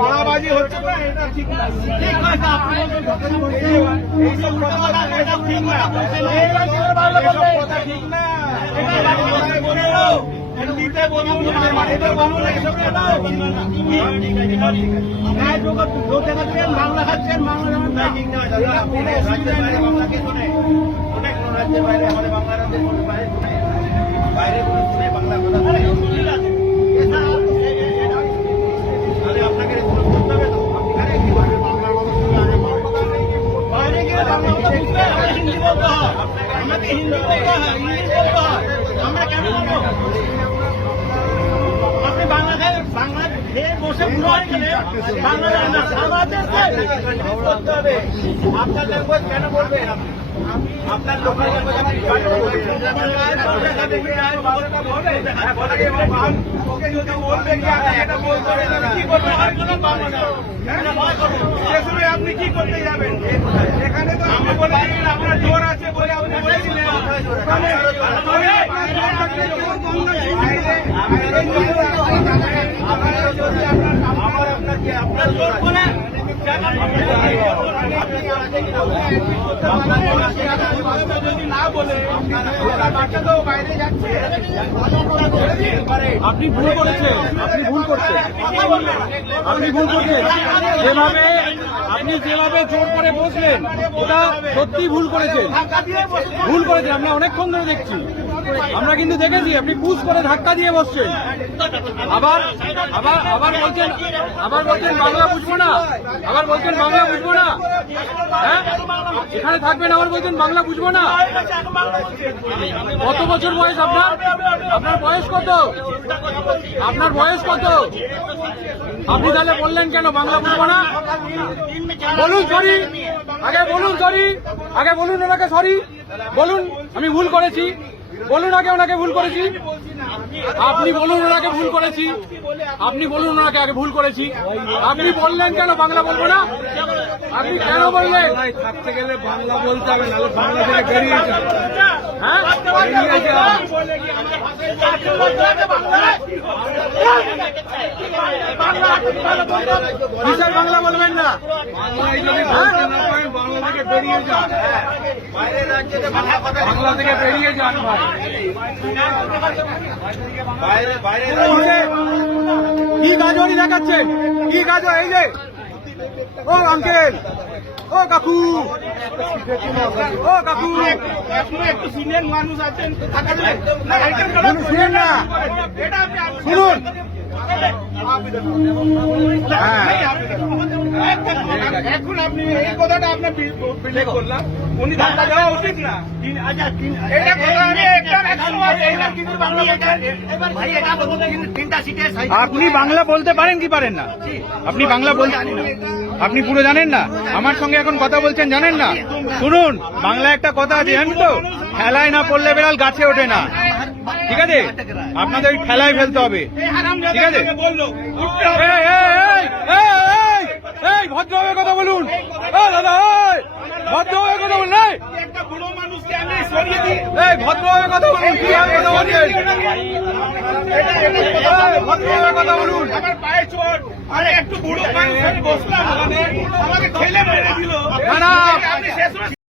বাড়াবাজি হচ্ছে ঠিক না, হিন্দিতে বলুন, বাংলাতে বলুন, বাংলা খাচ্ছেন, বাংলা ঠিক নয় দাদা। বাংলাকে শোনে অনেক রাজ্যের বাইরে, আমাদের বাংলা রাজ্যের বাইরে বাংলা কথা আপনাকে করতে হবে তো। বাইরে গিয়ে বাংলা কথা বুঝতে হবে, হিন্দি বলতে হয়, আমাকে হিন্দি বলতে হয়, ইংলিশ বলতে হয়, আমরা কেন বলবো? আপনি বাংলা খেয়ে বসে বুড়ো হয়ে গেলে বাংলা জানেন না, আমাদেরকে করতে হবে। আপনার ল্যাঙ্গুয়েজ কেন বলবেন? আপনার লোকাল ল্যাঙ্গুয়েজ আপনি কেন বলবেন? আপনি কি করতে যাবেন? এখানে তো আপনি বলেছিলেন আপনার জোর আছে বলে আপনি বলেছিলেন। আপনার জোর করে যদি না বলে বাচ্চা তো বাইরে যাচ্ছে। আপনি ভুল করেছেন, আপনি ভুল করছেন, আপনি ভুল করছেন। যেভাবে জোর করে বসলেন ওটা সত্যি ভুল করেছেন, ভুল করেছেন। আমরা অনেকক্ষণ ধরে দেখছি, আমরা কিন্তু দেখেছি আপনি পুশ করে ধাক্কা দিয়ে বসছেন। আবার আবার আবার বলছেন বাংলা বুঝবো না, আবার বলছেন বাংলা বুঝবো না। হ্যাঁ, এখানে থাকবেন আবার বলছেন বাংলা বুঝবো না। কত বছর বয়স আপনার? আপনার বয়স কত? আপনার বয়স কত? আপনি তাহলে বললেন কেন বাংলা বুঝবো না? বলুন সরি, আগে বলুন সরি, আগে বলুন ওনাকে সরি বলুন, আমি ভুল করেছি বলুন, আগে ওনাকে ভুল করেছি। আপনি বলুন ওনাকে ভুল করেছি, আপনি বলুন ওনাকে আগে ভুল করেছি। আপনি বললেন কেন বাংলা বলবো না? আপনি কেন বললেন? থাকতে গেলে বাংলা বলতে হবে, নাহলে বাংলা থেকে বেরিয়ে যাবে। হ্যাঁ, কিসের বাংলা বলবেন না? বাংলায় যদি বলতে না পারেন বাংলা থেকে বেরিয়ে যান, বাংলা থেকে বেরিয়ে যান ভাই। কি গাজরি দেখাচ্ছেন? কি গাজর? এই যে ও আঙ্কেল, ও কাকু, ও কাকু, একটু সিনিয়র মানুষ আছেন, শুনুন না, শুনুন। এখন আপনি এই কথাটা আপনার বিলেভ করলাম, উনি ধাক্কা দেওয়া উচিত না। আপনি বাংলা বলতে পারেন কি পারেন না? আপনি বাংলা বলতে, আপনি পুরো জানেন না? আমার সঙ্গে এখন কথা বলছেন জানেন না? শুনুন, বাংলা একটা কথা আছে জানেন তো, খেলায় না পড়লে বেড়াল গাছে ওঠে না। ঠিক আছে, আপনাদের খেলায় ফেলতে হবে। ঠিক আছে, ভদ্রভাবে কথা বলুন। দাদা ভদ্রভাবে কথা বলুন, একটা বুড়ো মানুষকে আমি সরিয়ে দিই, ভদ্রভাবে কথা বলুন। কিভাবে কথা বলছেন? ভদ্রভাবে কথা বলুন। আমার পায়ে চোট, আরে একটু বুড়ো মানুষ বসলাম, আমাকে ঠেলে মেরে দিল। না, না।